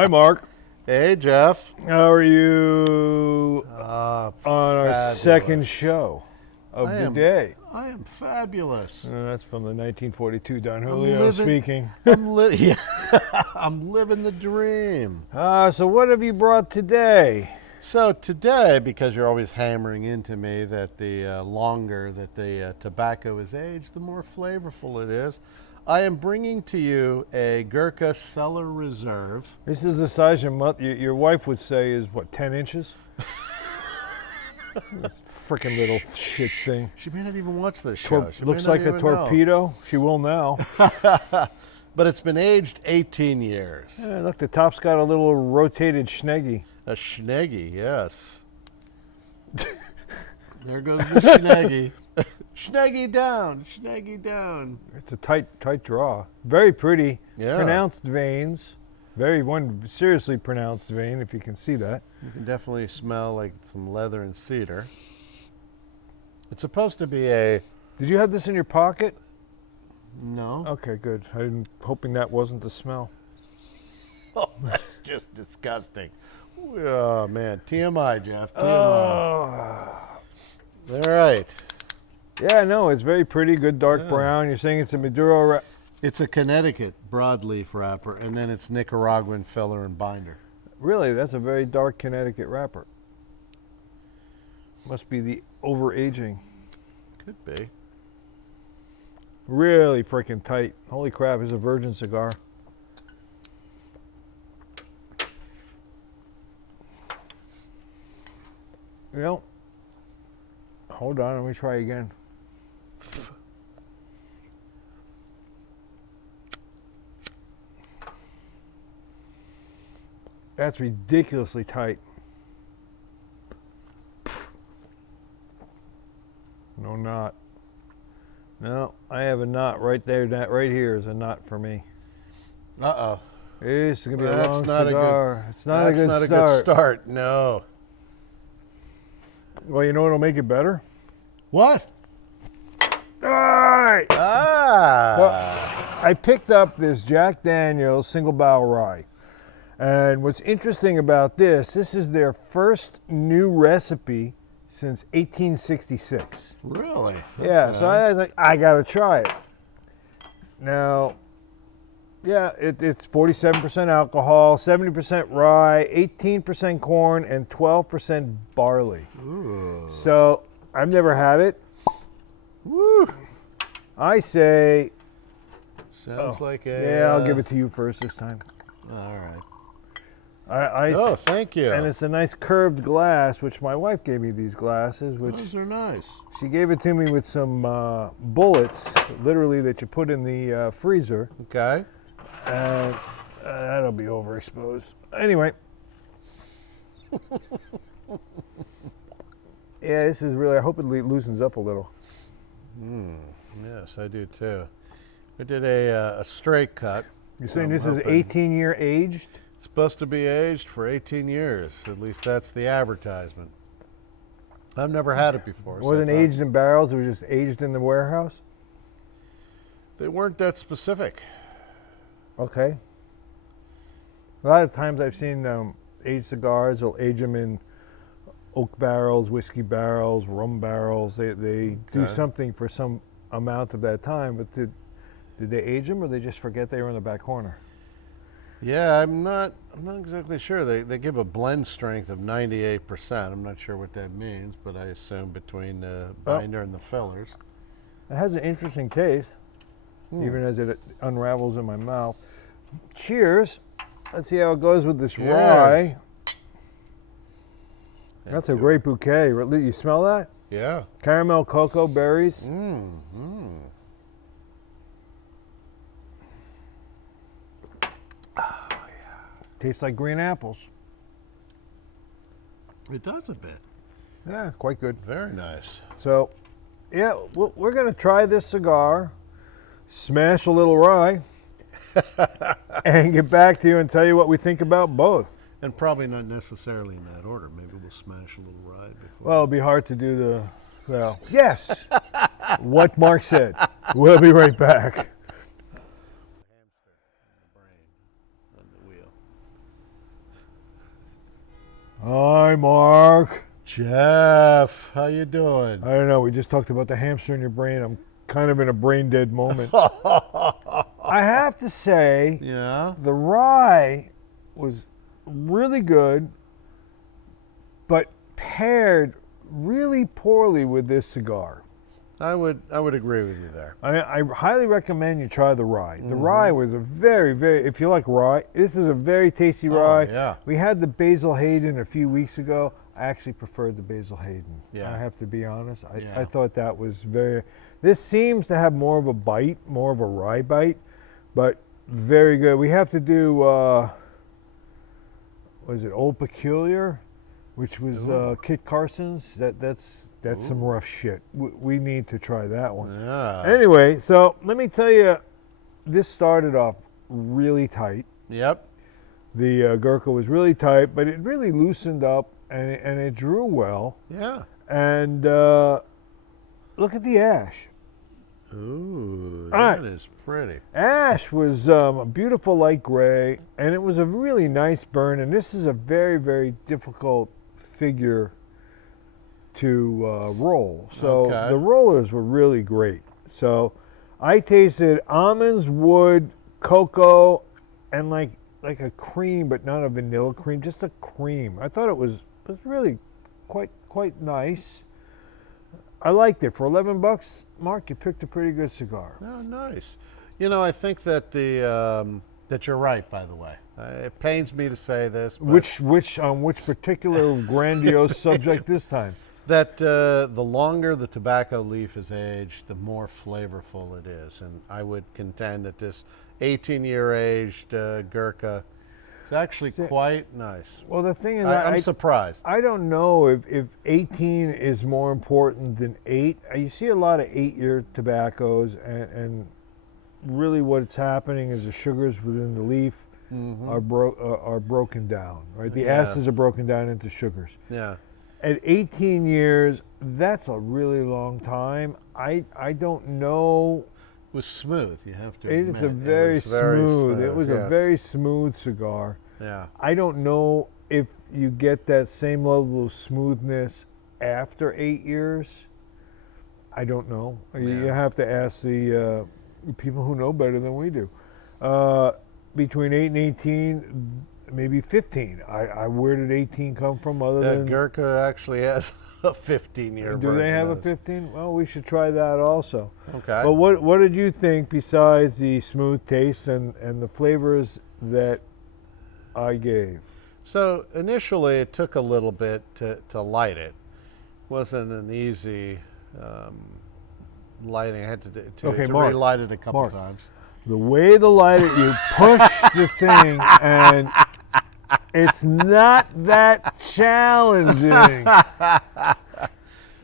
Hi, Mark. Hey, Jeff. How are you on our Fabulous. second show of the day? I am fabulous. That's from the 1942 Don Julio speaking. I'm living the dream. So what have you brought today? So today, because you're always hammering into me that the longer that the tobacco is aged, the more flavorful it is, I am bringing to you a Gurkha Cellar Reserve. This is the size your wife would say is, what, 10 inches? This freaking little shit thing. She may not even watch this show. She looks may like not a even torpedo. know. She will now. But it's been aged 18 years. Yeah, look, the top's got a little rotated schneggy. A schneggy, yes. There goes the schneggy. Schneggy down, schneggy down. It's a tight draw. Very pretty. Yeah. Pronounced veins. One seriously pronounced vein, if you can see that. You can definitely smell like some leather and cedar. It's supposed to be a... Did you have this in your pocket? No. Okay, good. I'm hoping that wasn't the smell. Oh, that's just disgusting. Oh, man. TMI, Jeff. TMI. Oh. All right. Yeah, no, it's very pretty, good dark brown. You're saying it's a Maduro It's a Connecticut broadleaf wrapper, and then it's Nicaraguan filler and binder. Really, that's a very dark Connecticut wrapper. Must be the overaging. Could be. Really freaking tight. Holy crap, it's a virgin cigar. You know, hold on, let me try again. That's ridiculously tight. No knot. No, I have a knot right there. That right here is a knot for me. Uh-oh. It's going to be That's a long not cigar. It's not a That's good not start. a good start, no. Well, you know what'll make it better? What? All right. Ah. Well, I picked up this Jack Daniel's single barrel rye. And what's interesting about this is their first new recipe since 1866. Really? Yeah, Okay. so I was like, I gotta try it. Now, yeah, it's 47% alcohol, 70% rye, 18% corn, and 12% barley. Ooh. So I've never had it. Woo. I say, Sounds like a... yeah, I'll give it to you first this time. All right. Oh, thank you. And it's a nice curved glass, which my wife gave me these glasses, which Those are nice. she gave it to me with some bullets, literally, that you put in the freezer. Okay. And that'll be overexposed. Anyway. Yeah, this is really, I hope it loosens up a little. Yes, I do too. We did a straight cut. You're saying I'm this is hoping- 18-year aged? It's supposed to be aged for 18 years. At least that's the advertisement. I've never had it before. It wasn't aged in barrels, it was just aged in the warehouse? They weren't that specific. Okay. A lot of times I've seen aged cigars, they'll age them in oak barrels, whiskey barrels, rum barrels. They do something for some amount of that time, but did they age them or they just forget they were in the back corner? Yeah, I'm not exactly sure. They give a blend strength of 98%. I'm not sure what that means, but I assume between the binder and the fillers. It has an interesting taste, even as it unravels in my mouth. Cheers. Let's see how it goes with this rye. That's a great bouquet. You smell that? Yeah. Caramel, cocoa, berries. Oh, yeah. Tastes like green apples. It does a bit. Yeah, quite good. Very nice. So, yeah, we're going to try this cigar, smash a little rye, and get back to you and tell you what we think about both. And probably not necessarily in that order. Maybe we'll smash a little rye before. Well, it'll be hard to do the, well, yes, what Mark said. We'll be right back. Hi, Mark. Jeff, how you doing? I don't know. We just talked about the hamster in your brain. I'm kind of in a brain dead moment. I have to say, Yeah. the rye was really good, but paired really poorly with this cigar. I would agree with you there. I highly recommend you try the rye. The rye was a very, very, if you like rye, this is a very tasty rye. Yeah. We had the Basil Hayden a few weeks ago. I actually preferred the Basil Hayden. Yeah. I have to be honest. I Yeah. thought that was very, this seems to have more of a bite, more of a rye bite, but very good. We have to do, was it Old Peculiar? Which was Kit Carson's. That's some rough shit. We need to try that one. Yeah. Anyway, so let me tell you, this started off really tight. Yep. The Gurkha was really tight, but it really loosened up and it drew well. Yeah. And look at the ash. Ooh, All right. that is pretty. Ash was a beautiful light gray, and it was a really nice burn. And this is a very, very difficult figure to roll. So Okay. the rollers were really great. So I tasted almonds, wood, cocoa, and like a cream, but not a vanilla cream, just a cream. I thought it was really quite nice. I liked it. For $11, Mark, you picked a pretty good cigar. Oh, nice. You know, I think that that you're right. By the way, it pains me to say this, but Which particular grandiose subject this time? that the longer the tobacco leaf is aged, the more flavorful it is, and I would contend that this 18-year aged Gurkha is actually quite nice. Well, the thing is, I'm surprised. I don't know if 18 is more important than 8. You see a lot of 8-year tobaccos, and really what's happening is the sugars within the leaf are broken down, right? The Yeah. acids are broken down into sugars. Yeah. At 18 years, that's a really long time. I don't know. It was smooth, you have to It admit. is a very smooth. It was yeah. a very smooth cigar. Yeah. I don't know if you get that same level of smoothness after 8 years. I don't know. You Yeah. have to ask the people who know better than we do. Between 8 and 18, maybe 15. Where did 18 come from other That than... Gurkha actually has a 15-year Do they have a version 15? Well, we should try that also. of this. Okay. But what did you think besides the smooth taste and the flavors that I gave? So initially, it took a little bit to light it. Wasn't an easy lighting. I had to Mark, relight it a couple Mark. times. The way the lighter, you push the thing, and it's not that challenging.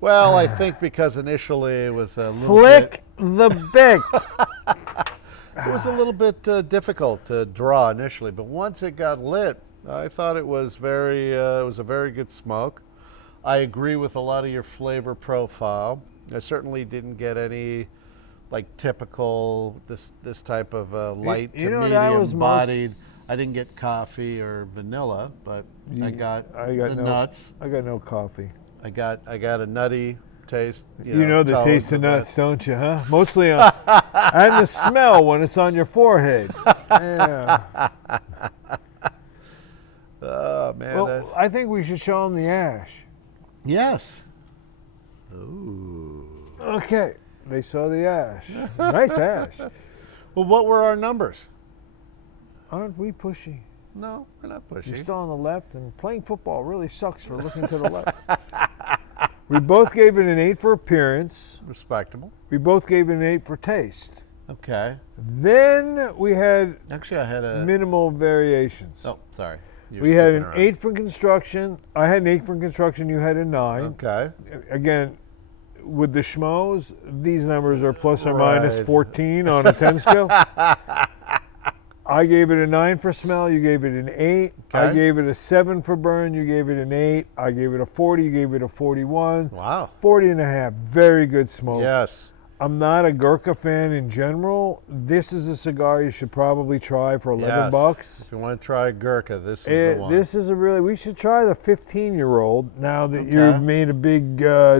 Well, I think because initially it was a little Flick the bic. it was a little bit difficult to draw initially, but once it got lit, I thought it was it was a very good smoke. I agree with a lot of your flavor profile. I certainly didn't get any like typical this type of light you to know, that was medium bodied. I didn't get coffee or vanilla, but I got the nuts. I got no coffee. I got a nutty taste. You know the tones taste of of nuts, don't you, huh? Mostly on, and the smell when it's on your forehead. Yeah. Oh man. Well, I think we should show them the ash. Yes. Ooh. Okay. They saw the ash. Nice ash. Well, what were our numbers? Aren't we pushy? No, we're not pushy. You're still on the left, and playing football really sucks for looking to the left. We both gave it an 8 for appearance. Respectable. We both gave it an 8 for taste. Okay. Then we had Actually, I had a. minimal variations. Oh, sorry. You're We had skipping an around. 8 for construction. I had an 8 for construction. You had a 9. Okay. Again, with the Schmoes, these numbers are plus or minus Right. 14 on a 10 scale. I gave it a 9 for smell. You gave it an 8. I Okay. gave it a 7 for burn. You gave it an 8. I gave it a 40. You gave it a 41. Wow. 40 and a half. Very good smoke. Yes. I'm not a Gurkha fan in general. This is a cigar you should probably try for $11 bucks. If you want to try Gurkha, this is the one. This is a really, we should try the 15-year-old. Now that you've made a big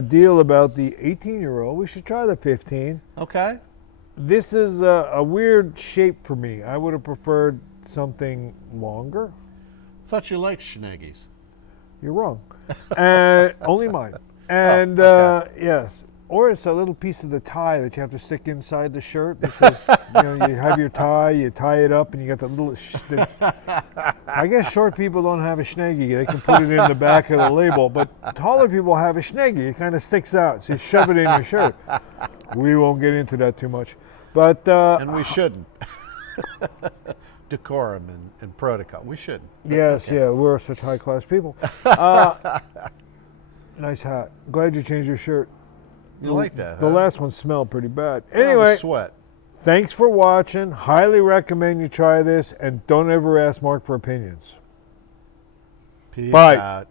deal about the 18-year-old, we should try the 15. Okay. This is a weird shape for me. I would have preferred something longer. Thought you liked Schneegis. You're wrong. Only mine. And yes. Or it's a little piece of the tie that you have to stick inside the shirt because you have your tie, you tie it up, and you got the little. I guess short people don't have a Schneegi. They can put it in the back of the label, but taller people have a Schneegi. It kind of sticks out, so you shove it in your shirt. We won't get into that too much, but and we shouldn't. Decorum and protocol. We shouldn't. Yes, yeah, we're such high class people. Nice hat. Glad you changed your shirt. You like that? The last one smelled pretty bad. Anyway, sweat. Thanks for watching. Highly recommend you try this, and don't ever ask Mark for opinions. Peace Bye. out.